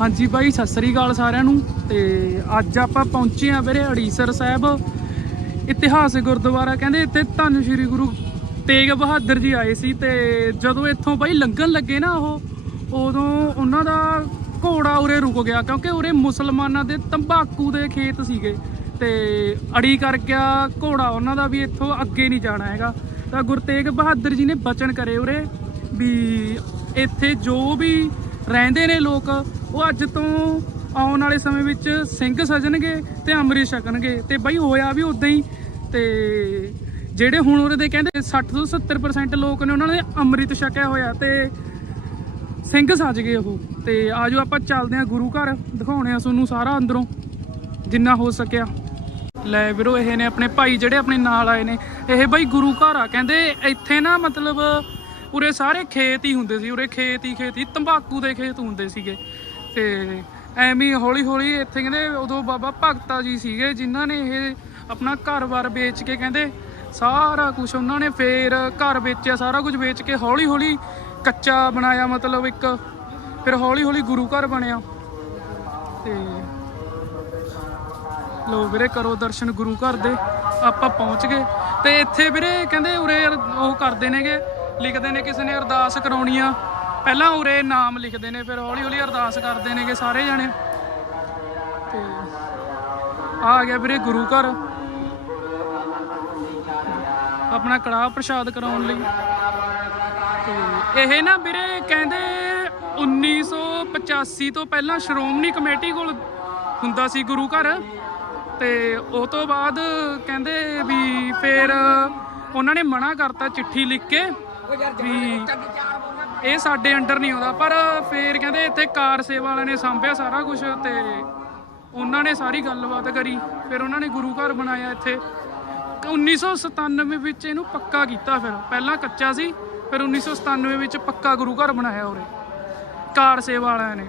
ਹਾਂਜੀ ਬਾਈ ਸਤਿ ਸ੍ਰੀ ਅਕਾਲ ਸਾਰਿਆਂ ਨੂੰ ਤੇ ਅੱਜ ਆਪਾਂ ਪਹੁੰਚੇ ਆ ਵੀਰੇ ਅੜੀਸਰ ਸਾਹਿਬ ਇਤਿਹਾਸਿਕ ਗੁਰਦੁਆਰਾ, ਕਹਿੰਦੇ ਇੱਥੇ ਧੰਨ ਸ਼੍ਰੀ ਗੁਰੂ ਤੇਗ ਬਹਾਦਰ ਜੀ ਆਏ ਸੀ ਤੇ ਜਦੋਂ ਇੱਥੋਂ ਬਾਈ ਲੰਘਣ ਲੱਗੇ ਨਾ ਉਹ, ਉਦੋਂ ਉਹਨਾਂ ਦਾ ਘੋੜਾ ਉਰੇ ਰੁਕ ਗਿਆ ਕਿਉਂਕਿ ਉਰੇ ਮੁਸਲਮਾਨਾਂ ਦੇ ਤੰਬਾਕੂ ਦੇ ਖੇਤ ਸੀਗੇ ਤੇ ਅੜੀ ਕਰ ਗਿਆ ਘੋੜਾ, ਉਹਨਾਂ ਦਾ ਵੀ ਇੱਥੋਂ ਅੱਗੇ ਨਹੀਂ ਜਾਣਾ ਹੈਗਾ। ਤਾਂ ਗੁਰੂ ਤੇਗ ਬਹਾਦਰ ਜੀ ਨੇ ਬਚਨ ਕਰੇ ਉਰੇ ਵੀ ਇੱਥੇ ਜੋ ਵੀ ਰਹਿੰਦੇ ਨੇ ਲੋਕ, ਉਹ ਅੱਜ ਤੋਂ ਆਉਣ ਵਾਲੇ ਸਮੇਂ ਵਿੱਚ ਸਿੰਘ ਸਜਣਗੇ ਤੇ ਅੰਮ੍ਰਿਤ ਛਕਣਗੇ। ਤੇ ਬਈ ਹੋਇਆ ਵੀ ਉਦਾਂ ਹੀ, ਤੇ ਜਿਹੜੇ ਹੁਣ ਉਹਦੇ ਦੇ ਕਹਿੰਦੇ 60 ਤੋਂ 70% ਲੋਕ ਨੇ, ਉਹਨਾਂ ਨੇ ਅੰਮ੍ਰਿਤ ਛਕਿਆ ਹੋਇਆ ਤੇ ਸਿੰਘ ਸਜ ਗਏ ਉਹ। ਤੇ ਆਜੋ ਆਪਾਂ ਚੱਲਦੇ ਹਾਂ ਗੁਰੂ ਘਰ, ਦਿਖਾਉਣੇ ਆ ਤੁਹਾਨੂੰ ਸਾਰਾ ਅੰਦਰੋਂ, ਜਿੰਨਾ ਹੋ ਸਕਿਆ। ਲੈ ਵੀਰੋ, ਇਹ ਨੇ ਆਪਣੇ ਭਾਈ ਜਿਹੜੇ ਆਪਣੇ ਨਾਲ ਆਏ ਨੇ। ਇਹ ਬਈ ਗੁਰੂ ਘਰ ਆ। ਕਹਿੰਦੇ ਇੱਥੇ ਨਾ ਮਤਲਬ ਉਰੇ ਸਾਰੇ ਖੇਤ ਹੀ ਹੁੰਦੇ ਸੀ, ਉਰੇ ਖੇਤ ਹੀ ਖੇਤ ਹੀ, ਤੰਬਾਕੂ ਦੇ ਖੇਤ ਹੁੰਦੇ ਸੀਗੇ। ਤੇ ਐਵੇਂ ਹੌਲੀ ਹੌਲੀ ਇੱਥੇ ਕਹਿੰਦੇ ਉਦੋਂ ਬਾਬਾ ਭਗਤਾ ਜੀ ਸੀਗੇ, ਜਿਨ੍ਹਾਂ ਨੇ ਇਹ ਆਪਣਾ ਘਰ-ਬਾਰ ਵੇਚ ਕੇ ਕਹਿੰਦੇ ਸਾਰਾ ਕੁਝ ਉਹਨਾਂ ਨੇ ਫੇਰ ਘਰ ਵੇਚਿਆ, ਸਾਰਾ ਕੁਝ ਵੇਚ ਕੇ ਹੌਲੀ ਹੌਲੀ ਕੱਚਾ ਬਣਾਇਆ, ਮਤਲਬ ਇੱਕ ਫਿਰ ਹੌਲੀ ਹੌਲੀ ਗੁਰੂ ਘਰ ਬਣਿਆ। ਤੇ ਲੋ ਵੀਰੇ ਕਰੋ ਦਰਸ਼ਨ ਗੁਰੂ ਘਰ ਦੇ, ਆਪਾਂ ਪਹੁੰਚ ਗਏ। ਤੇ ਇੱਥੇ ਵੀਰੇ ਕਹਿੰਦੇ ਉਰੇ ਉਹ ਕਰਦੇ ਨੇਗੇ ਲਿਖਦੇ ਨੇ ਕਿਸੇ ਨੇ ਅਰਦਾਸ ਕਰਾਉਣੀ ਆ। ਪਹਿਲਾਂ ਉਰੇ ਨਾਮ ਲਿਖਦੇ ਨੇ, ਫਿਰ ਹੌਲੀ ਹੌਲੀ ਅਰਦਾਸ ਕਰਦੇ ਨੇ ਨੇਗੇ ਸਾਰੇ ਜਣੇ। ਤੇ ਆ ਗਿਆ ਵੀਰੇ ਗੁਰੂ ਘਰ। ਆਪਣਾ ਕੜਾਹ ਪ੍ਰਸ਼ਾਦ ਕਰਾਉਣ ਲਈ। ਤੇ ਇਹ ਨਾ ਵੀਰੇ ਕਹਿੰਦੇ 1985 ਤੋਂ ਪਹਿਲਾਂ ਸ਼੍ਰੋਮਣੀ ਕਮੇਟੀ ਕੋਲ ਹੁੰਦਾ ਸੀ ਗੁਰੂ ਘਰ। ਤੇ ਉਹ ਤੋਂ ਬਾਅਦ ਕਹਿੰਦੇ ਵੀ ਫੇਰ ਉਹਨਾਂ ਨੇ ਮਨਾ ਕਰਤਾ ਚਿੱਠੀ ਲਿਖ ਕੇ। ਵੀ ਇਹ ਸਾਡੇ ਅੰਡਰ ਨਹੀਂ ਆਉਂਦਾ ਪਰ ਫੇਰ ਕਹਿੰਦੇ ਇੱਥੇ ਕਾਰ ਸੇਵਾ ਵਾਲਿਆਂ ਨੇ ਸੰਭਿਆ ਸਾਰਾ ਕੁਝ ਤੇ ਉਹਨਾਂ ਨੇ ਸਾਰੀ ਗੱਲਬਾਤ ਕਰੀ ਫਿਰ ਉਹਨਾਂ ਨੇ ਗੁਰੂ ਘਰ ਬਣਾਇਆ ਇੱਥੇ। 1997 ਵਿੱਚ ਇਹਨੂੰ ਪੱਕਾ ਕੀਤਾ ਫਿਰ ਪਹਿਲਾਂ ਕੱਚਾ ਸੀ ਫਿਰ 1997 ਵਿੱਚ ਪੱਕਾ ਗੁਰੂ ਘਰ ਬਣਾਇਆ ਉਰੇ ਕਾਰ ਸੇਵਾ ਵਾਲਿਆਂ ਨੇ।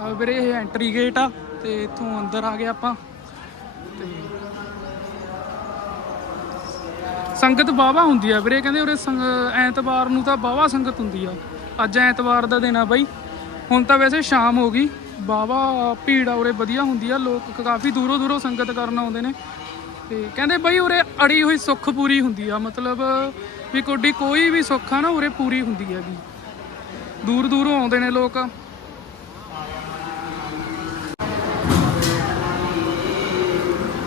ਆ ਵੀਰੇ ਇਹ ਐਂਟਰੀ ਗੇਟ ਆ ਤੇ ਇੱਥੋਂ ਅੰਦਰ ਆ ਗਏ ਆਪਾਂ। ਤੇ ਸੰਗਤ ਬਾਵਾ ਹੁੰਦੀ ਆ ਵੀਰੇ, ਕਹਿੰਦੇ ਉਰੇ ਸੰਗ- ਐਤਵਾਰ ਨੂੰ ਤਾਂ ਬਾਵਾ ਸੰਗਤ ਹੁੰਦੀ ਆ। ਅੱਜ ਐਤਵਾਰ ਦਾ ਦਿਨ ਆ ਬਾਈ। ਹੁਣ ਤਾਂ ਵੈਸੇ ਸ਼ਾਮ ਹੋ ਗਈ। ਬਾਵਾ ਭੀੜ ਆ ਉਰੇ, ਵਧੀਆ ਹੁੰਦੀ ਆ। ਲੋਕ ਕਾਫੀ ਦੂਰੋਂ ਦੂਰੋਂ ਸੰਗਤ ਕਰਨ ਆਉਂਦੇ ਨੇ। ਤੇ ਕਹਿੰਦੇ ਬਈ ਉਰੇ ਅੜੀ ਹੋਈ ਸੁੱਖ ਪੂਰੀ ਹੁੰਦੀ ਆ। ਮਤਲਬ ਵੀ ਕੋਡੀ ਕੋਈ ਵੀ ਸੁੱਖ ਆ ਨਾ, ਉਰੇ ਪੂਰੀ ਹੁੰਦੀ ਹੈਗੀ। ਦੂਰ ਦੂਰੋਂ ਆਉਂਦੇ ਨੇ ਲੋਕ।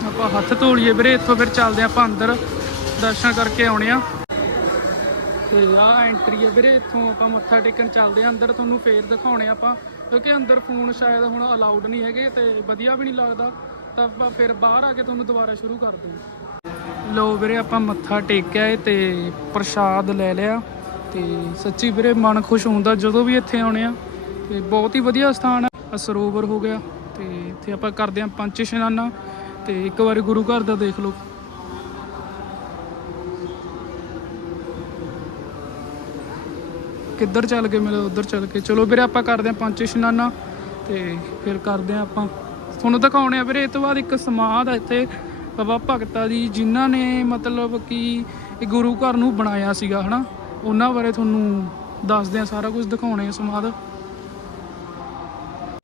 ਆਪਾਂ ਹੱਥ ਧੋ ਲਈਏ ਵੀਰੇ, ਇੱਥੋਂ ਫਿਰ ਚੱਲਦੇ ਆਪਾਂ ਅੰਦਰ। ਦਰਸ਼ਨ ਕਰਕੇ ਆਉਣੇ ਆ। ਤੇ ਆ ਐਂਟਰੀ ਹੈ ਵੀਰੇ, ਇੱਥੋਂ ਆਪਾਂ ਮੱਥਾ ਟੇਕਣ ਚੱਲਦੇ ਆ। ਅੰਦਰ ਤੁਹਾਨੂੰ ਫੇਰ ਦਿਖਾਉਣੇ ਆਪਾਂ, ਕਿਉਂਕਿ ਅੰਦਰ ਫੋਨ ਸ਼ਾਇਦ ਹੁਣ ਅਲਾਉਡ ਨਹੀਂ ਹੈਗੇ ਤੇ ਵਧੀਆ ਵੀ ਨਹੀਂ ਲੱਗਦਾ। ਤਾਂ ਆਪਾਂ ਫਿਰ ਬਾਹਰ ਆ ਕੇ ਤੁਹਾਨੂੰ ਦੁਬਾਰਾ ਸ਼ੁਰੂ ਕਰਦੇ ਦੂੰ ਲੋ ਵੀਰੇ, ਆਪਾਂ ਮੱਥਾ ਟੇਕਿਆ ਏ ਤੇ ਪ੍ਰਸ਼ਾਦ ਲੈ ਲਿਆ। ਤੇ ਸੱਚੀ ਵੀਰੇ, ਮਨ ਖੁਸ਼ ਹੁੰਦਾ ਜਦੋਂ ਵੀ ਇੱਥੇ ਆਉਣੇ ਆ। ਤੇ ਬਹੁਤ ਹੀ ਵਧੀਆ ਸਥਾਨ ਹੈ ਸਰੋਵਰ ਹੋ ਗਿਆ ਤੇ ਇੱਥੇ ਆਪਾਂ ਕਰਦੇ ਆ ਪੰਜ ਇਸ਼ਨਾਨਾ। ਤੇ ਇੱਕ ਵਾਰੀ ਗੁਰੂ ਘਰ ਦਾ ਦੇਖ ਲਓ। ਕਿੱਧਰ ਚੱਲ ਗਏ ਮੇਰੇ ਉਧਰ ਚੱਲ ਕੇ ਚਲੋ ਵੀਰੇ, ਆਪਾਂ ਕਰਦੇ ਆ ਪੰਜ ਇਸ਼ਨਾਨਾ ਤੇ ਫਿਰ ਕਰਦੇ ਆ ਆਪਾਂ। ਤੁਹਾਨੂੰ ਦਿਖਾਉਣੇ ਆ ਵੀਰੇ, ਇਹ ਤੋਂ ਬਾਅਦ ਇੱਕ ਸਮਾਧ ਆ ਇੱਥੇ, ਬਾਬਾ ਭਗਤਾ ਦੀ ਜਿਨ੍ਹਾਂ ਨੇ ਮਤਲਬ ਕਿ ਇਹ ਗੁਰੂ ਘਰ ਨੂੰ ਬਣਾਇਆ ਸੀਗਾ, ਹਨਾ? ਉਹਨਾਂ ਬਾਰੇ ਤੁਹਾਨੂੰ ਦੱਸਦੇ ਆ ਸਾਰਾ ਕੁਝ ਦਿਖਾਉਣੇ ਆ ਸਮਾਧ।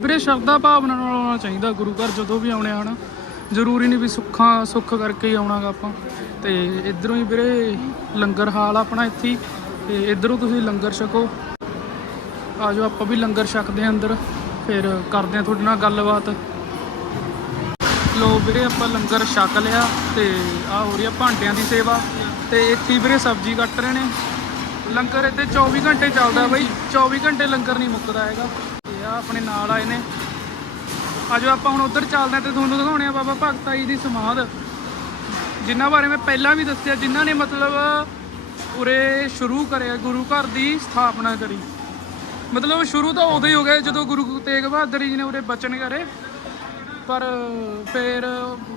ਵੀਰੇ, ਸ਼ਰਧਾ ਭਾਵਨਾ ਨਾਲ ਆਉਣਾ ਚਾਹੀਦਾ ਗੁਰੂ ਘਰ ਜਦੋਂ ਵੀ ਆਉਣੇ ਆ, ਹਨਾ? ਜ਼ਰੂਰੀ ਨਹੀਂ ਵੀ ਸੁੱਖਾਂ ਸੁੱਖ ਕਰਕੇ ਹੀ ਆਉਣਾਗਾ ਆਪਾਂ। ਤੇ ਇਧਰੋਂ ਹੀ ਵੀਰੇ, ਲੰਗਰ ਹਾਲ ਆਪਣਾ ਇੱਥੇ ਤੇ ਇਧਰੋਂ ਤੁਸੀਂ ਲੰਗਰ ਛਕੋ। ਆ ਆਜੋ, ਆਪਾਂ ਵੀ ਲੰਗਰ ਛਕਦੇ ਆਂ ਅੰਦਰ। ਫਿਰ ਕਰਦੇ ਆਂ ਤੁਹਾਡੇ ਨਾਲ ਗੱਲਬਾਤ। ਲੋ ਵੀਰੇ, ਆਪਾਂ ਲੰਗਰ ਛਕ ਲਿਆ ਤੇ ਆ ਹੋ ਰਹੀ ਆ ਭਾਂਡਿਆਂ ਦੀ ਸੇਵਾ। ਤੇ ਇੱਥੇ ਵੀਰੇ ਸਬਜ਼ੀ ਕੱਟ ਰਹੇ ਨੇ। ਲੰਗਰ ਇੱਥੇ 24 ਘੰਟੇ ਚੱਲਦਾ ਬਈ। 24 ਘੰਟੇ ਲੰਗਰ ਨਹੀਂ ਮੁੱਕਦਾ ਹੈਗਾ। ਤੇ ਆ ਆਪਣੇ ਨਾਲ ਆਏ ਨੇ। ਆਜੋ, ਆਪਾਂ ਹੁਣ ਉੱਧਰ ਚੱਲਦੇ ਹਾਂ ਤੇ ਤੁਹਾਨੂੰ ਦਿਖਾਉਣੇ ਆ ਬਾਬਾ ਭਗਤਾ ਜੀ ਦੀ ਸਮਾਧ। ਜਿਨ੍ਹਾਂ ਬਾਰੇ ਮੈਂ ਪਹਿਲਾਂ ਵੀ ਦੱਸਿਆ, ਜਿਨ੍ਹਾਂ ਨੇ ਮਤਲਬ ਉਰੇ ਸ਼ੁਰੂ ਕਰਿਆ, ਗੁਰੂ ਘਰ ਦੀ ਸਥਾਪਨਾ ਕਰੀ। ਮਤਲਬ ਸ਼ੁਰੂ ਤਾਂ ਉਦੋਂ ਹੀ ਹੋ ਗਿਆ ਜਦੋਂ ਗੁਰੂ ਤੇਗ ਬਹਾਦਰ ਜੀ ਨੇ ਉਰੇ ਬਚਨ ਕਰੇ। ਪਰ ਫਿਰ,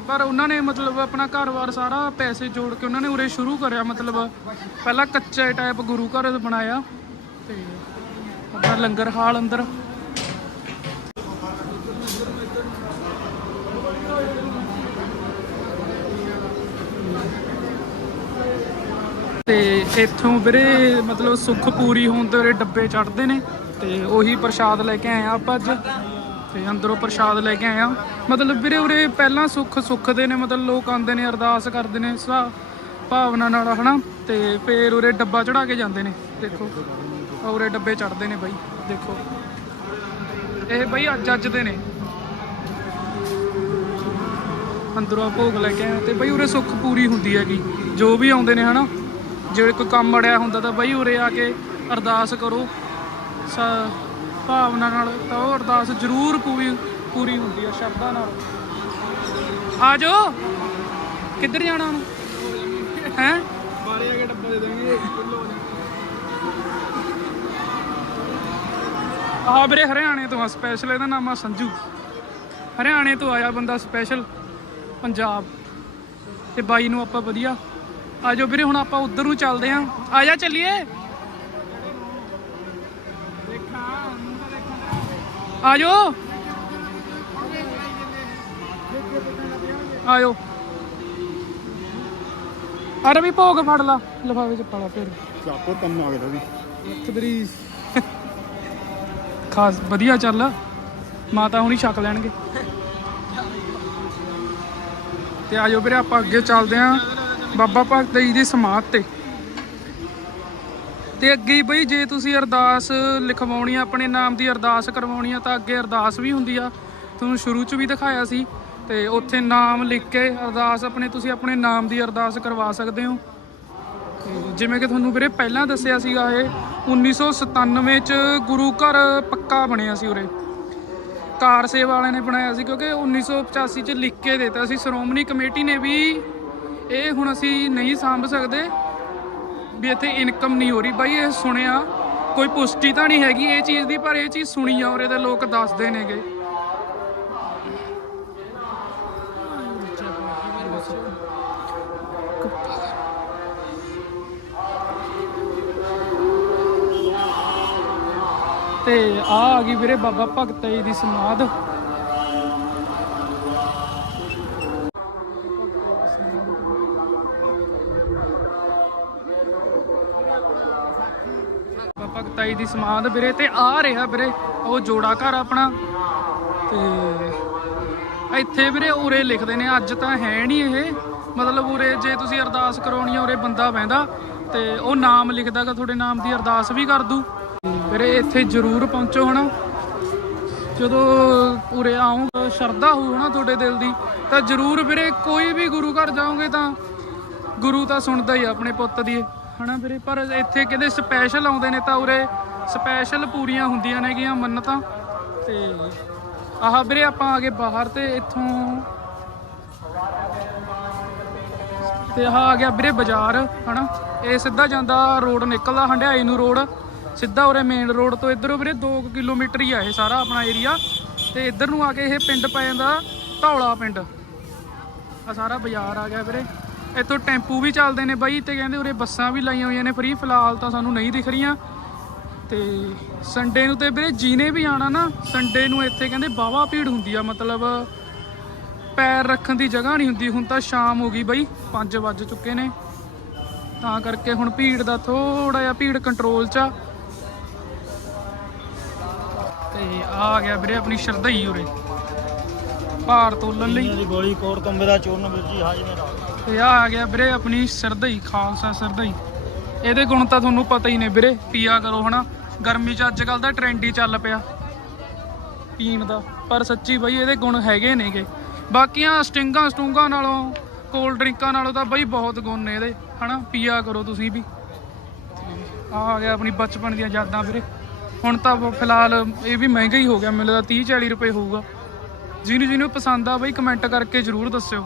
ਪਰ ਉਹਨਾਂ ਨੇ ਮਤਲਬ ਆਪਣਾ ਘਰ-ਬਾਰ ਸਾਰਾ ਪੈਸੇ ਜੋੜ ਕੇ ਉਹਨਾਂ ਨੇ ਉਰੇ ਸ਼ੁਰੂ ਕਰਿਆ। ਮਤਲਬ ਪਹਿਲਾਂ ਕੱਚੇ ਟਾਈਪ ਗੁਰੂ ਘਰ ਬਣਾਇਆ। ਤੇ ਆਪਣਾ ਲੰਗਰ ਹਾਲ ਅੰਦਰ ਤੇ ਇੱਥੋਂ ਵੀਰੇ ਮਤਲਬ ਸੁੱਖ ਪੂਰੀ ਹੋਣ ਤੇ ਉਰੇ ਡੱਬੇ ਚੜਦੇ ਨੇ ਤੇ ਉਹੀ ਪ੍ਰਸ਼ਾਦ ਲੈ ਕੇ ਆਏ ਆ ਆਪਾਂ ਅੱਜ। ਤੇ ਅੰਦਰੋਂ ਪ੍ਰਸ਼ਾਦ ਲੈ ਕੇ ਆਏ ਆ ਮਤਲਬ ਵੀਰੇ ਉਰੇ ਪਹਿਲਾਂ ਸੁੱਖ ਸੁੱਖਦੇ ਨੇ, ਮਤਲਬ ਲੋਕ ਆਉਂਦੇ ਨੇ, ਅਰਦਾਸ ਕਰਦੇ ਨੇ, ਸਾ ਭਾਵਨਾ ਨਾਲ, ਹਨਾ? ਤੇ ਫੇਰ ਉਰੇ ਡੱਬਾ ਚੜਾ ਕੇ ਜਾਂਦੇ ਨੇ। ਦੇਖੋ ਉਰੇ ਡੱਬੇ ਚੜਦੇ ਨੇ ਬਾਈ, ਦੇਖੋ। ਇਹ ਬਾਈ ਅੱਜ ਅੱਜ ਦੇ ਨੇ। ਅੰਦਰੋਂ ਭੋਗ ਲੈ ਕੇ ਆਏ ਤੇ ਬਈ ਉਰੇ ਸੁੱਖ ਪੂਰੀ ਹੁੰਦੀ ਹੈਗੀ। ਜੋ ਵੀ ਆਉਂਦੇ ਨੇ, ਹਨਾ? ਜੇ ਕੋਈ ਕੰਮ ਅੜਿਆ ਹੁੰਦਾ ਤਾਂ ਬਈ ਉਰੇ ਆ ਕੇ ਅਰਦਾਸ ਕਰੋ। ਸ- ਭਾਵਨਾ ਨਾਲ ਤਾਂ ਉਹ ਅਰਦਾਸ ਜ਼ਰੂਰ ਪੂਰੀ ਪੂਰੀ ਹੁੰਦੀ ਹੈ ਸ਼ਬਦਾਂ ਨਾਲ। ਆ ਜਾਓ। ਕਿੱਧਰ ਜਾਣਾ ਹੁਣ ਹੈ? ਬਾਰੇ ਆ ਕੇ ਡੱਬਾ ਦੇ ਦੇਣਗੇ ਆਹ ਵੀਰੇ ਹਰਿਆਣੇ ਤੋਂ ਆ ਸਪੈਸ਼ਲ ਇਹਦਾ ਨਾਮ ਆ ਸੰਜੂ। ਹਰਿਆਣੇ ਤੋਂ ਆਇਆ ਬੰਦਾ ਸਪੈਸ਼ਲ ਪੰਜਾਬ। ਤੇ ਬਾਈ ਨੂੰ ਆਪਾਂ ਵਧੀਆ ਆ ਜਾਓ ਵੀਰੇ ਹੁਣ ਆਪਾਂ ਉਧਰ ਨੂੰ ਚੱਲਦੇ ਆਂ ਆ ਜਾ ਚੱਲੀਏ। ਆ ਜਾਓ ਆਇਓ ਅਰੇ ਵੀ ਭੋਗ ਫੜ ਲਾ। ਲਿਫਾਫੇ ਚ ਪਾਲਾ ਫਿਰ। ਚਾਕੋ ਕੰਮ ਆ ਗਿਆ ਵੀ ਤੇਰੀ। ਖਾਸ ਵਧੀਆ ਚੱਲ। ਮਾਤਾ ਹੁਣੀ ਛਕ ਲੈਣਗੇ। ਤੇ ਆਜੋ ਵੀਰੇ ਆਪਾਂ ਅੱਗੇ ਚੱਲਦੇ ਆਂ ਬਾਬਾ ਭਗਤ ਜੀ ਦੀ ਸਮਾਧ ਤੇ। ਤੇ ਅੱਗੇ ਬਈ ਜੇ ਤੁਸੀਂ ਅਰਦਾਸ ਲਿਖਵਾਉਣੀ ਆ, ਆਪਣੇ ਨਾਮ ਦੀ ਅਰਦਾਸ ਕਰਵਾਉਣੀ ਆ, ਤਾਂ ਅੱਗੇ ਅਰਦਾਸ ਵੀ ਹੁੰਦੀ ਆ। ਤੁਹਾਨੂੰ ਸ਼ੁਰੂ ਚ ਵੀ ਦਿਖਾਇਆ ਸੀ। ਤੇ ਉੱਥੇ ਨਾਮ ਲਿਖ ਕੇ ਅਰਦਾਸ ਆਪਣੇ, ਤੁਸੀਂ ਆਪਣੇ ਨਾਮ ਦੀ ਅਰਦਾਸ ਕਰਵਾ ਸਕਦੇ ਹੋ। ਤੇ ਜਿਵੇਂ ਕਿ ਤੁਹਾਨੂੰ ਵੀਰੇ ਪਹਿਲਾਂ ਦੱਸਿਆ ਸੀਗਾ ਇਹ 1997 ਚ ਗੁਰੂ ਘਰ ਪੱਕਾ ਬਣਿਆ ਸੀ ਉਰੇ। ਕਾਰ ਸੇਵਾ ਵਾਲਿਆਂ ਨੇ ਬਣਾਇਆ ਸੀ, ਕਿਉਂਕਿ 1985 ਚ ਲਿਖ ਕੇ ਦਿੱਤਾ ਸੀ। ਸ਼੍ਰੋਮਣੀ ਕਮੇਟੀ ਨੇ ਵੀ ਇਹ ਹੁਣ ਅਸੀਂ ਨਹੀਂ ਸਾਂਭ ਸਕਦੇ ਵੀ ਇੱਥੇ ਇਨਕਮ ਨਹੀਂ ਹੋ ਰਹੀ। ਬਾਈ, ਇਹ ਸੁਣਿਆ, ਕੋਈ ਪੁਸ਼ਟੀ ਤਾਂ ਨਹੀਂ ਹੈਗੀ ਇਹ ਚੀਜ਼ ਦੀ, ਪਰ ਇਹ ਚੀਜ਼ ਸੁਣੀ ਆ ਉਰੇ ਦੇ ਲੋਕ ਦੱਸਦੇ ਨੇਗੇ। ਤੇ ਆ ਆ ਗਈ ਵੀਰੇ ਬਾਬਾ ਭਗਤ ਜੀ ਦੀ ਸਮਾਧ। ਬਾਬਾ ਦੀ ਸਮਾਧ ਵੀਰੇ, ਤੇ ਆ ਰਿਹਾ ਵੀਰੇ, ਉਹ ਜੋੜਾ ਘਰ ਆਪਣਾ। ਤੇ ਇੱਥੇ ਵੀਰੇ ਉਰੇ ਲਿਖਦੇ ਨੇ, ਅੱਜ ਤਾਂ ਹੈ ਨਹੀਂ ਇਹ। ਮਤਲਬ ਉਰੇ ਜੇ ਤੁਸੀਂ ਅਰਦਾਸ ਕਰਾਉਣੀ ਆ, ਉਰੇ ਬੰਦਾ ਬਹਿੰਦਾ। ਤੇ ਉਹ ਨਾਮ ਲਿਖਦਾਗਾ ਤੁਹਾਡੇ ਨਾਮ ਦੀ ਅਰਦਾਸ ਵੀ ਕਰ ਦੂ। ਵੀਰੇ, ਇੱਥੇ ਜ਼ਰੂਰ ਪਹੁੰਚੋ ਹਨਾ। ਜਦੋਂ ਉਰੇ ਆਉਂਗਾ ਸ਼ਰਧਾ ਹੋਊ ਨਾ ਤੁਹਾਡੇ ਦਿਲ ਦੀ, ਤਾਂ ਜ਼ਰੂਰ ਵੀਰੇ, ਕੋਈ ਵੀ ਗੁਰੂ ਘਰ ਜਾਓਗੇ ਤਾਂ ਗੁਰੂ ਤਾਂ ਸੁਣਦਾ ਹੀ ਆਪਣੇ ਪੁੱਤ ਦੀ ਹਨਾ ਵੀਰੇ? ਪਰ ਇੱਥੇ ਕਹਿੰਦੇ ਸਪੈਸ਼ਲ ਆਉਂਦੇ ਨੇ ਤਾਂ ਉਰੇ ਸਪੈਸ਼ਲ ਪੂਰੀਆਂ ਹੁੰਦੀਆਂ ਨੇਗੀਆਂ ਮੰਨਤਾਂ। ਤੇ ਆਹ ਵੀਰੇ ਆਪਾਂ ਆ ਗਏ ਬਾਹਰ ਤੇ ਇੱਥੋਂ। ਤੇ ਆਹ ਆ ਗਿਆ ਵੀਰੇ ਬਾਜ਼ਾਰ, ਹਨਾ? ਇਹ ਸਿੱਧਾ ਜਾਂਦਾ ਰੋਡ ਨਿਕਲਦਾ ਹੰਡਿਆਈ ਨੂੰ ਰੋਡ। ਸਿੱਧਾ ਉਰੇ ਮੇਨ ਰੋਡ ਤੋਂ ਇੱਧਰੋਂ ਵੀਰੇ 2 ਕਿਲੋਮੀਟਰ ਹੀ ਆ ਇਹ ਸਾਰਾ ਆਪਣਾ ਏਰੀਆ ਤੇ ਇੱਧਰ ਨੂੰ ਆ ਕੇ ਇਹ ਪਿੰਡ ਪੈ ਜਾਂਦਾ ਧੌਲਾ ਪਿੰਡ। ਆ ਸਾਰਾ ਬਾਜ਼ਾਰ ਆ ਗਿਆ ਵੀਰੇ। ਇੱਥੋਂ ਟੈਂਪੂ ਵੀ ਚੱਲਦੇ ਨੇ ਬਾਈ ਤੇ ਕਹਿੰਦੇ ਉਰੇ ਬੱਸਾਂ ਵੀ ਲਾਈਆਂ ਹੋਈਆਂ ਨੇ ਫ੍ਰੀ, ਫਿਲਹਾਲ ਤਾਂ ਸਾਨੂੰ ਨਹੀਂ ਦਿਖ ਰਹੀਆਂ। ਤੇ ਸੰਡੇ ਨੂੰ ਤੇ ਵੀਰੇ ਜੀਨੇ ਵੀ ਆਣਾ ਨਾ ਸੰਡੇ ਨੂੰ ਇੱਥੇ ਕਹਿੰਦੇ ਬਾਵਾ ਭੀੜ ਹੁੰਦੀ ਆ, ਮਤਲਬ ਪੈਰ ਰੱਖਣ ਦੀ ਜਗ੍ਹਾ ਨਹੀਂ ਹੁੰਦੀ। ਹੁਣ ਤਾਂ ਸ਼ਾਮ ਹੋ ਗਈ ਬਾਈ 5 ਵੱਜ ਚੁੱਕੇ ਨੇ। ਤਾਂ ਕਰਕੇ ਹੁਣ ਭੀੜ ਦਾ ਥੋੜਾ ਜਿਹਾ ਭੀੜ ਕੰਟਰੋਲ 'ਚ ਆ। ਤੇ ਆ ਗਿਆ ਵੀਰੇ ਆਪਣੀ ਸ਼ਰਧਾਈ ਉਰੇ। ਭਾਰ ਤੋਲਣ ਲਈ। ਗੋਲੀ ਕੋੜ ਕੰਬੇ ਦਾ ਚੂਰਨ ਵੀਰ ਜੀ, ਹਾਜ਼ਮੇ ਨਾਲ। ਤੇ ਆ ਆ ਗਿਆ ਵੀਰੇ ਆਪਣੀ ਸਰਦਈ ਖਾਲਸਾ ਸਰਦਈ ਇਹਦੇ ਗੁਣ ਤਾਂ ਤੁਹਾਨੂੰ ਪਤਾ ਹੀ ਨੇ ਵੀਰੇ, ਪੀਆ ਕਰੋ ਹਨਾ। ਗਰਮੀ 'ਚ ਅੱਜ ਕੱਲ ਦਾ ਟ੍ਰੈਂਡ ਹੀ ਚੱਲ ਪਿਆ। ਪੀਣ ਦਾ। ਪਰ ਸੱਚੀ ਬਈ, ਇਹਦੇ ਗੁਣ ਹੈਗੇ ਨੇਗੇ। ਬਾਕੀਆਂ ਸਟਿੰਗਾਂ ਸਟੂੰਗਾਂ ਨਾਲੋਂ ਕੋਲਡ ਡਰਿੰਕਾਂ ਨਾਲੋਂ ਤਾਂ ਬਈ ਬਹੁਤ ਗੁਣ ਨੇ ਇਹਦੇ। ਹਨਾ, ਪੀਆ ਕਰੋ ਤੁਸੀਂ ਵੀ। ਆ ਆ ਗਿਆ ਆਪਣੀ ਬਚਪਨ ਦੀਆਂ ਯਾਦਾਂ ਵੀਰੇ। ਹੁਣ ਤਾਂ ਫਿਲਹਾਲ ਇਹ ਵੀ ਮਹਿੰਗਾ ਹੀ ਹੋ ਗਿਆ। ਮੈਨੂੰ ਲੱਗਦਾ 30 40 ਰੁਪਏ ਹੋਊਗਾ। ਜਿਹਨੂੰ ਜਿਹਨੂੰ ਪਸੰਦ ਆ ਬਈ ਕਮੈਂਟ ਕਰਕੇ ਜਰੂਰ ਦੱਸਿਓ।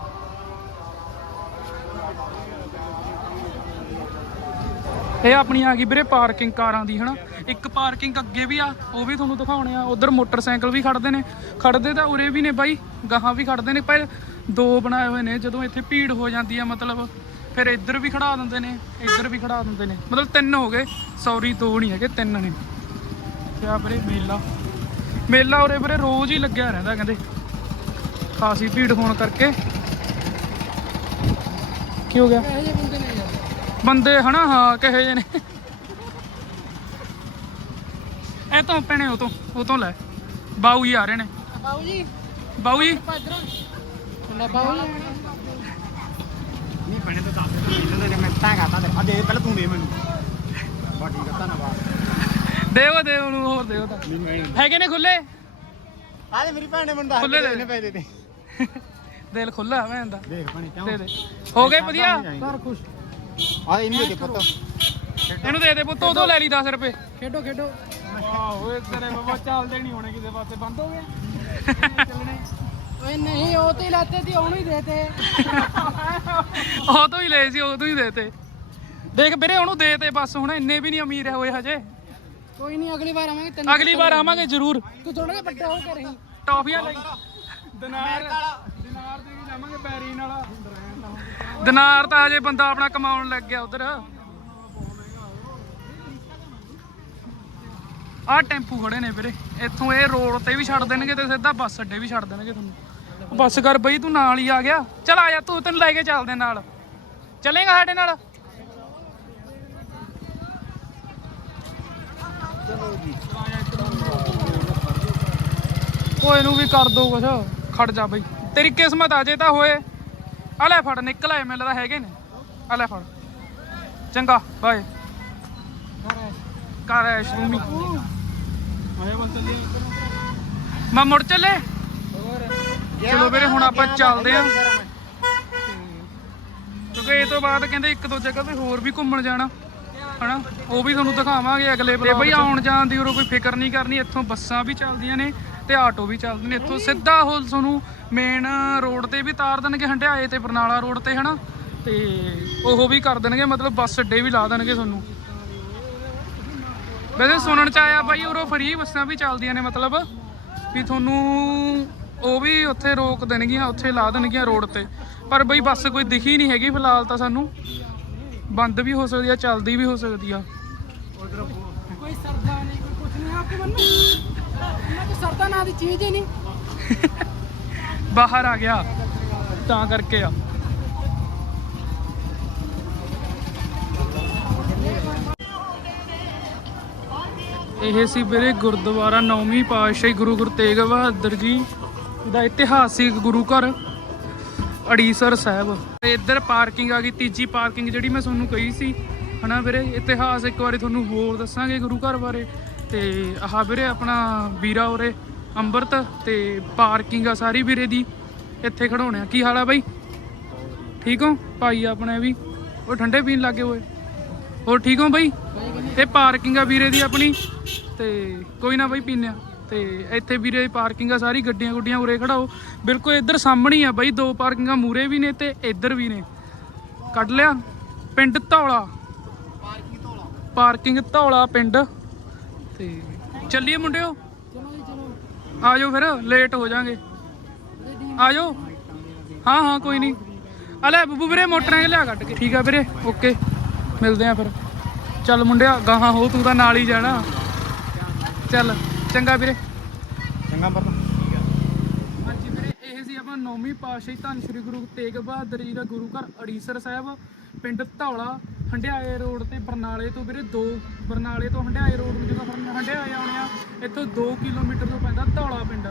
ਇਹ ਆਪਣੀ ਆ ਗਈ ਵੀਰੇ ਪਾਰਕਿੰਗ ਕਾਰਾਂ ਦੀ, ਹਨਾ? ਇੱਕ ਪਾਰਕਿੰਗ ਅੱਗੇ ਵੀ ਆ, ਉਹ ਵੀ ਤੁਹਾਨੂੰ ਦਿਖਾਉਣੇ ਆ। ਉਧਰ ਮੋਟਰਸਾਈਕਲ ਵੀ ਖੜਦੇ ਨੇ। ਖੜਦੇ ਤਾਂ ਉਰੇ ਵੀ ਨੇ ਬਾਈ, ਗਾਹਾਂ ਵੀ ਖੜਦੇ ਨੇ, ਪਰ ਦੋ ਬਣਾਏ ਹੋਏ ਨੇ, ਜਦੋਂ ਇੱਥੇ ਭੀੜ ਹੋ ਜਾਂਦੀ ਆ, ਮਤਲਬ ਫਿਰ ਇੱਧਰ ਵੀ ਖੜਾ ਦਿੰਦੇ ਨੇ, ਇੱਧਰ ਵੀ ਖੜਾ ਦਿੰਦੇ ਨੇ। ਮਤਲਬ ਤਿੰਨ ਹੋ ਗਏ ਸੌਰੀ ਦੋ ਨਹੀਂ ਹੈਗੇ, ਤਿੰਨ ਨੇ। ਤੇ ਆ ਵੀਰੇ, ਮੇਲਾ। ਮੇਲਾ ਉਰੇ ਵੀਰੇ ਰੋਜ਼ ਹੀ ਲੱਗਿਆ ਰਹਿੰਦਾ, ਕਹਿੰਦੇ। ਖਾਸੀ ਭੀੜ ਹੋਣ ਕਰਕੇ। ਕੀ ਹੋ ਗਿਆ? ਬੰਦੇ ਹਨਾ ਹਾਂ ਕਹੇ ਜੇ ਨੇ। ਇਹ ਤੋਂ ਪੈਣੇ ਉਹ ਤੋਂ ਉਹ ਤੋਂ ਲੈ। ਬਾਊ ਹੀ ਆ ਰਹੇ ਨੇ। ਬਾਬੂ ਜੀ? ਬਾਊ ਜੀ? ਨਾ ਜੀ ਨਹੀਂ ਬਣੇ ਤਾਂ ਦੱਸ ਦੇ ਇਹਨਾਂ ਦੇ ਮੈਂ ਤਾਂ ਕਰਦਾ ਤੇ ਆ ਦੇ ਪਹਿਲਾਂ ਤੂੰ ਦੇ ਮੈਨੂੰ। ਬਾ ਠੀਕ ਆ ਧੰਨਵਾਦ। ਦੇਵੋ ਦੇ ਉਹਨੂੰ ਹੋਰ ਦੇਵੋ ਤਾਂ। ਨਹੀਂ ਮੈਂ ਹੈਗੇ ਨੇ ਖੁੱਲੇ? ਆ ਦੇ ਮੇਰੀ ਭੈਣ ਨੇ ਮੈਨੂੰ ਦੱਸ ਖੁੱਲੇ ਦੇ। ਇਹਨੇ ਪੈਸੇ ਦੇ ਦਿਲ ਖੁੱਲਾ ਮੈਂ ਦਾ। ਦੇਖ ਭਣੀ ਕਿਉਂ? ਹੋ ਗਏ ਵਧੀਆ? ਘਰ ਖੁਸ਼। ਆ ਇਹਨੂੰ ਦੇ ਪੁੱਤ। ਇਹਨੂੰ ਦੇ ਦੇ ਪੁੱਤ ਉਦੋਂ ਲੈ ਲਈ 10 ਰੁਪਏ। ਖੇਡੋ ਖੇਡੋ। ਆਹੋ ਇਹ ਤੇਰੇ ਬਾਬਾ ਚੱਲਦੇ ਨਹੀਂ ਹੋਣੇ ਕਿਸੇ ਪਾਸੇ ਬੰਦ ਹੋ ਗਏ ਓਏ ਨਹੀਂ ਉਹ ਤੇ ਲਾਤੇ ਤੀ ਉਹਨੂੰ ਹੀ ਦੇਤੇ ਉਹ ਤੋਂ ਹੀ ਲਏ ਸੀ ਉਹ ਤੋਂ ਹੀ ਦੇਤੇ ਦੇਖ ਵੀਰੇ ਉਹਨੂੰ ਦੇ ਤੇ ਬਸ ਹੁਣ ਇੰਨੇ ਵੀ ਨਹੀਂ ਅਮੀਰ ਹੋਏ ਹਜੇ। ਕੋਈ ਨਹੀਂ ਅਗਲੀ ਵਾਰ ਆਵਾਂਗੇ ਤੈਨੂੰ ਅਗਲੀ ਵਾਰ ਆਵਾਂਗੇ ਜ਼ਰੂਰ। ਤੂੰ ਥੋੜਾ ਜਿਹਾ ਵੱਡਾ ਹੋ ਕੇ ਰਹੀ। ਟੌਫੀਆਂ ਲਈ। ਦਿਨਾਰ ਦਿਨਾਰ ਦੇ ਵੀ ਜਾਵਾਂਗੇ ਪੈਰੀ ਨਾਲ ਦਿਨਾਰ ਤਾਂ ਹਜੇ ਬੰਦਾ ਆਪਣਾ ਕਮਾਉਣ ਲੱਗ ਗਿਆ ਉਧਰ। ਆਹ ਟੈਂਪੂ ਖੜੇ ਨੇ ਵੀਰੇ। ਇੱਥੋਂ ਇਹ ਰੋਡ ਤੇ ਵੀ ਛੱਡ ਦੇਣਗੇ ਤੇ ਸਿੱਧਾ ਬੱਸ ਅੱਡੇ ਵੀ ਛੱਡ ਦੇਣਗੇ ਤੁਹਾਨੂੰ। ਬੱਸ ਕਰ ਬਈ, ਤੂੰ ਨਾਲ ਹੀ ਆ ਗਿਆ। ਚਲ ਆ ਜਾ, ਤੂੰ ਤੈਨੂੰ ਲੈ ਕੇ ਚੱਲਦੇ ਨਾਲ। ਚੱਲੇਗਾ ਸਾਡੇ ਨਾਲ? ਕੋਈ ਨੂੰ ਵੀ ਕਰ ਦੋ ਕੁਛ। ਖੜ ਜਾ ਬਈ। ਤੇਰੀ ਕਿਸਮਤ ਆ, ਜੇ ਤਾਂ ਹੋਏ। ਆ ਲੈ ਫੜ ਨਿਕਲ ਆਏ ਮੈਨੂੰ ਲੱਗਦਾ ਹੈਗੇ ਨੇ। ਆ ਲੈ ਫੜ। ਚੰਗਾ ਬਾਏ ਸ਼ਰੂਮੀ ਆਏ ਚੱਲੀ ਮੈਂ ਮੁੜ ਚੱਲੇ। ਚਲੋ ਵੀਰੇ ਹੁਣ ਆਪਾਂ ਚੱਲਦੇ ਆਂ ਕਿਉਂਕਿ ਇਹ ਤੋਂ ਬਾਅਦ ਕਹਿੰਦੇ ਇੱਕ ਦੋ ਜਗ੍ਹਾ ਤੇ ਹੋਰ ਵੀ ਘੁੰਮਣ ਜਾਣਾ। ਹਨਾ? ਉਹ ਵੀ ਤੁਹਾਨੂੰ ਦਿਖਾਵਾਂਗੇ ਅਗਲੇ ਤੇ ਬਈ ਆਉਣ ਜਾਣ ਦੀ ਉਰੋਂ ਕੋਈ ਫਿਕਰ ਨਹੀਂ ਕਰਨੀ ਇੱਥੋਂ ਬੱਸਾਂ ਵੀ ਚੱਲਦੀਆਂ ਨੇ। ਤੇ ਆਟੋ ਵੀ ਚੱਲਦੇ ਨੇ। ਇੱਥੋਂ ਸਿੱਧਾ ਉਹ ਤੁਹਾਨੂੰ ਮੇਨ ਰੋਡ ਤੇ ਵੀ ਤਾਰ ਦੇਣਗੇ ਹੰਡਿਆਏ ਤੇ ਬਰਨਾਲਾ ਰੋਡ ਤੇ, ਹਨਾ? ਤੇ ਉਹ ਵੀ ਕਰ ਦੇਣਗੇ, ਮਤਲਬ ਬੱਸ ਅੱਡੇ ਵੀ ਲਾ ਦੇਣਗੇ ਤੁਹਾਨੂੰ। ਵੈਸੇ ਸੁਣਨ ਚ ਆਇਆ ਬਾਈ, ਉਰੋਂ ਫਰੀ ਬੱਸਾਂ ਵੀ ਚੱਲਦੀਆਂ ਨੇ, ਮਤਲਬ ਵੀ ਤੁਹਾਨੂੰ ਉਹ ਵੀ ਉੱਥੇ ਰੋਕ ਦੇਣਗੀਆਂ, ਉੱਥੇ ਲਾ ਦੇਣਗੀਆਂ ਰੋਡ ਤੇ। ਪਰ ਬਈ ਬੱਸ ਕੋਈ ਦਿਖੀ ਨਹੀਂ ਹੈਗੀ ਫਿਲਹਾਲ ਤਾਂ ਸਾਨੂੰ। ਬੰਦ ਵੀ ਹੋ ਸਕਦੀ ਆ, ਚੱਲਦੀ ਵੀ ਹੋ ਸਕਦੀ ਆ। ਕੋਈ ਸਰਦਾ ਨਹੀਂ, ਕੋਈ ਕੁਛ ਨਹੀਂ ਆਪਕੇ ਮਨ में ਬਾਹਰ ਆ ਗਿਆ। ਤਾਂ ਕਰਕੇ ਆ। ਇਹ ਸੀ ਵੀਰੇ ਗੁਰਦੁਆਰਾ ਨੌਵੀਂ ਪਾਤਸ਼ਾਹੀ ਗੁਰੂ ਗੁਰੂ ਤੇਗ ਬਹਾਦਰ ਜੀ ਦਾ ਇਤਿਹਾਸਿਕ ਗੁਰੂ ਘਰ, ਅੜੀਸਰ ਸਾਹਿਬ। ਇੱਧਰ ਪਾਰਕਿੰਗ ਆ ਗਈ, ਤੀਜੀ ਪਾਰਕਿੰਗ ਜਿਹੜੀ ਮੈਂ ਤੁਹਾਨੂੰ ਕਹੀ ਸੀ। ਹਨਾ ਵੀਰੇ, ਇਤਿਹਾਸ ਇੱਕ ਵਾਰੀ ਤੁਹਾਨੂੰ ਹੋਰ ਦੱਸਾਂਗੇ ਗੁਰੂ ਘਰ ਬਾਰੇ। ਤੇ ਆਹ ਵੀਰੇ ਆਪਣਾ ਵੀਰਾ ਉਰੇ ਅੰਮ੍ਰਿਤ ਤੇ ਪਾਰਕਿੰਗ ਆ ਸਾਰੀ ਵੀਰੇ ਦੀ। ਇੱਥੇ ਖੜਾਉਣੇ ਆ। ਕੀ ਹਾਲ ਆ ਬਾਈ? ਠੀਕ ਹੋ? ਭਾਈ ਆਪਣੇ ਵੀ। ਉਹ ਠੰਡੇ ਪੀਣ ਲੱਗੇ ਹੋਏ। ਹੋਰ ਠੀਕ ਹੋ ਬਾਈ? ਇਹ ਪਾਰਕਿੰਗ ਆ ਵੀਰੇ ਦੀ ਆਪਣੀ। ਤੇ ਕੋਈ ਨਾ ਬਾਈ ਪੀਨੇ ਆ। ਤੇ ਇੱਥੇ ਵੀਰੇ ਦੀ ਪਾਰਕਿੰਗ ਆ, ਸਾਰੀ ਗੱਡੀਆਂ ਗੁੱਡੀਆਂ ਉਰੇ ਖੜਾਓ ਬਿਲਕੁਲ ਇੱਧਰ ਸਾਹਮਣੇ ਆ ਬਾਈ, ਦੋ ਪਾਰਕਿੰਗਾਂ ਮੂਰੇ ਵੀ ਨੇ ਤੇ ਇੱਧਰ ਵੀ ਨੇ। ਕੱਢ ਲਿਆ। ਪਿੰਡ ਧੌਲਾ। ਪਾਰਕਿੰਗ ਧੌਲਾ ਪਿੰਡ। ਤੇ ਚੱਲੀਏ ਮੁੰਡਿਓ? ਆ ਜਾਓ ਫਿਰ ਲੇਟ ਹੋ ਜਾਾਂਗੇ। ਆ ਜਾਓ ਹਾਂ ਹਾਂ ਕੋਈ ਨਹੀਂ। ਆ ਲੈ ਬੱਬੂ ਵੀਰੇ ਮੋਟਰਾਂ ਲਿਆ ਕੱਢ ਕੇ। ਠੀਕ ਆ ਵੀਰੇ ਓਕੇ। ਮਿਲਦੇ ਆ ਫਿਰ। ਚੱਲ ਮੁੰਡਿਆ ਗਾਹਾਂ ਹੋ ਤੂੰ ਤਾਂ ਨਾਲ ਹੀ ਜਾਣਾ। ਚੱਲ ਚੰਗਾ ਵੀਰੇ। ਚੰਗਾ ਪਰ ਹਾਂਜੀ ਵੀਰੇ ਇਹ ਸੀ ਆਪਾਂ ਨੌਵੀਂ ਪਾਤਸ਼ਾਹੀ ਧੰਨ ਸ਼੍ਰੀ ਗੁਰੂ ਤੇਗ ਬਹਾਦਰ ਜੀ ਦਾ ਗੁਰੂ ਘਰ ਅੜੀਸਰ ਸਾਹਿਬ ਪਿੰਡ ਧੌਲਾ। ਹੰਡਿਆਏ ਰੋਡ ਤੇ ਬਰਨਾਲੇ ਤੋਂ ਵੀਰੇ ਦੋ, ਬਰਨਾਲੇ ਤੋਂ ਹੰਡਿਆਏ ਰੋਡ ਨੂੰ ਜਦੋਂ ਹੰ- ਹੰਡਿਆਏ ਆਉਣੇ ਆ, ਇੱਥੋਂ 2 ਕਿਲੋਮੀਟਰ ਤੋਂ ਪੈਂਦਾ ਧੌਲਾ ਪਿੰਡ।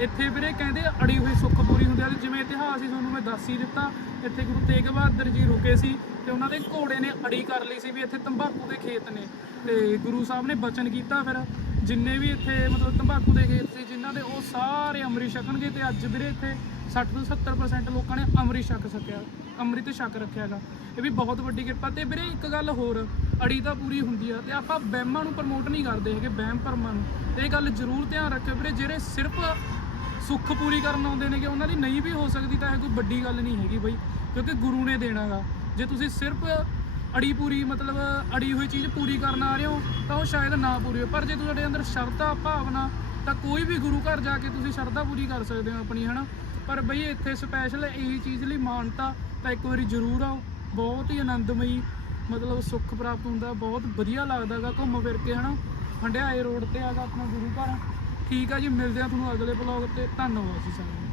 ਇੱਥੇ ਵੀਰੇ ਕਹਿੰਦੇ ਅੜੀ ਹੋਈ ਸੁੱਖ ਪੂਰੀ ਹੁੰਦੀ ਆ ਤੇ ਜਿਵੇਂ ਇਤਿਹਾਸ ਹੀ ਤੁਹਾਨੂੰ ਮੈਂ ਦੱਸ ਹੀ ਦਿੱਤਾ, ਇੱਥੇ ਗੁਰੂ ਤੇਗ ਬਹਾਦਰ ਜੀ ਰੁਕੇ ਸੀ ਤੇ ਉਹਨਾਂ ਦੇ ਘੋੜੇ ਨੇ ਅੜੀ ਕਰ ਲਈ ਸੀ ਵੀ ਇੱਥੇ ਤੰਬਾਕੂ ਦੇ ਖੇਤ ਨੇ ਤੇ ਗੁਰੂ ਸਾਹਿਬ ਨੇ ਬਚਨ ਕੀਤਾ ਫਿਰ। ਜਿੰਨੇ ਵੀ ਇੱਥੇ ਮਤਲਬ ਤੰਬਾਕੂ ਦੇ ਖੇਤ ਸੀ, ਜਿਨ੍ਹਾਂ ਦੇ ਉਹ ਸਾਰੇ ਅੰਮ੍ਰਿਤ ਛਕਣਗੇ ਤੇ ਅੱਜ ਵੀਰੇ ਇੱਥੇ 60 ਤੋਂ 70% ਲੋਕਾਂ ਨੇ ਅੰਮ੍ਰਿਤ ਛਕ ਸਕਿਆ, ਅੰਮ੍ਰਿਤ ਛਕ ਰੱਖਿਆਗਾ ਇਹ ਵੀ ਬਹੁਤ ਵੱਡੀ ਕਿਰਪਾ ਤੇ ਵੀਰੇ ਇੱਕ ਗੱਲ ਹੋਰ, ਅੜੀ ਤਾਂ ਪੂਰੀ ਹੁੰਦੀ ਆ ਤੇ ਆਪਾਂ ਵਹਿਮਾਂ ਨੂੰ ਪ੍ਰਮੋਟ ਨਹੀਂ ਕਰਦੇ ਹੈਗੇ, ਵਹਿਮ ਭਰਮਾਂ ਨੂੰ। ਤੇ ਇਹ ਗੱਲ ਜ਼ਰੂਰ ਧਿਆਨ ਰੱਖਿਓ ਵੀਰੇ, ਜਿਹੜੇ ਸਿਰਫ ਸੁੱਖ ਪੂਰੀ ਕਰਨ ਆਉਂਦੇ ਨੇ ਕਿ ਉਹਨਾਂ ਦੀ ਨਹੀਂ ਵੀ ਹੋ ਸਕਦੀ ਤਾਂ ਇਹ ਕੋਈ ਵੱਡੀ ਗੱਲ ਨਹੀਂ ਹੈਗੀ ਬਈ, ਕਿਉਂਕਿ ਗੁਰੂ ਨੇ ਦੇਣਾਗਾ। ਜੇ ਤੁਸੀਂ ਸਿਰਫ ਅੜੀ ਪੂਰੀ, ਮਤਲਬ ਅੜੀ ਹੋਈ ਚੀਜ਼ ਪੂਰੀ ਕਰਨ ਆ ਰਹੇ ਹੋ, ਤਾਂ ਉਹ ਸ਼ਾਇਦ ਨਾ ਪੂਰੀ ਹੋ ਪਰ ਜੇ ਤੁਹਾਡੇ ਅੰਦਰ ਸ਼ਰਧਾ, ਭਾਵਨਾ, ਤਾਂ ਕੋਈ ਵੀ ਗੁਰੂ ਘਰ ਜਾ ਕੇ ਤੁਸੀਂ ਸ਼ਰਧਾ ਪੂਰੀ ਕਰ ਸਕਦੇ ਹੋ ਆਪਣੀ, ਹਨਾ? ਪਰ ਬਈ ਇੱਥੇ ਸਪੈਸ਼ਲ ਇਹੀ ਚੀਜ਼ ਲਈ ਮਾਨਤਾ ਤਾਂ ਇੱਕ ਵਾਰੀ ਜ਼ਰੂਰ ਆਓ। ਬਹੁਤ ਹੀ ਆਨੰਦਮਈ, ਮਤਲਬ ਸੁੱਖ ਪ੍ਰਾਪਤ ਹੁੰਦਾ, ਬਹੁਤ ਵਧੀਆ ਲੱਗਦਾਗਾ ਘੁੰਮ ਫਿਰ ਕੇ, ਹਨਾ? ਹੰਡਿਆਏ ਰੋਡ ਤੇ ਆਗਾ ਆਪਣਾ ਗੁਰੂ ਘਰ। ਠੀਕ ਆ ਜੀ, ਮਿਲਦੇ ਆ ਤੁਹਾਨੂੰ ਅਗਲੇ ਬਲੌਗ ਤੇ। ਧੰਨਵਾਦ ਜੀ ਸਾਰਿਆਂ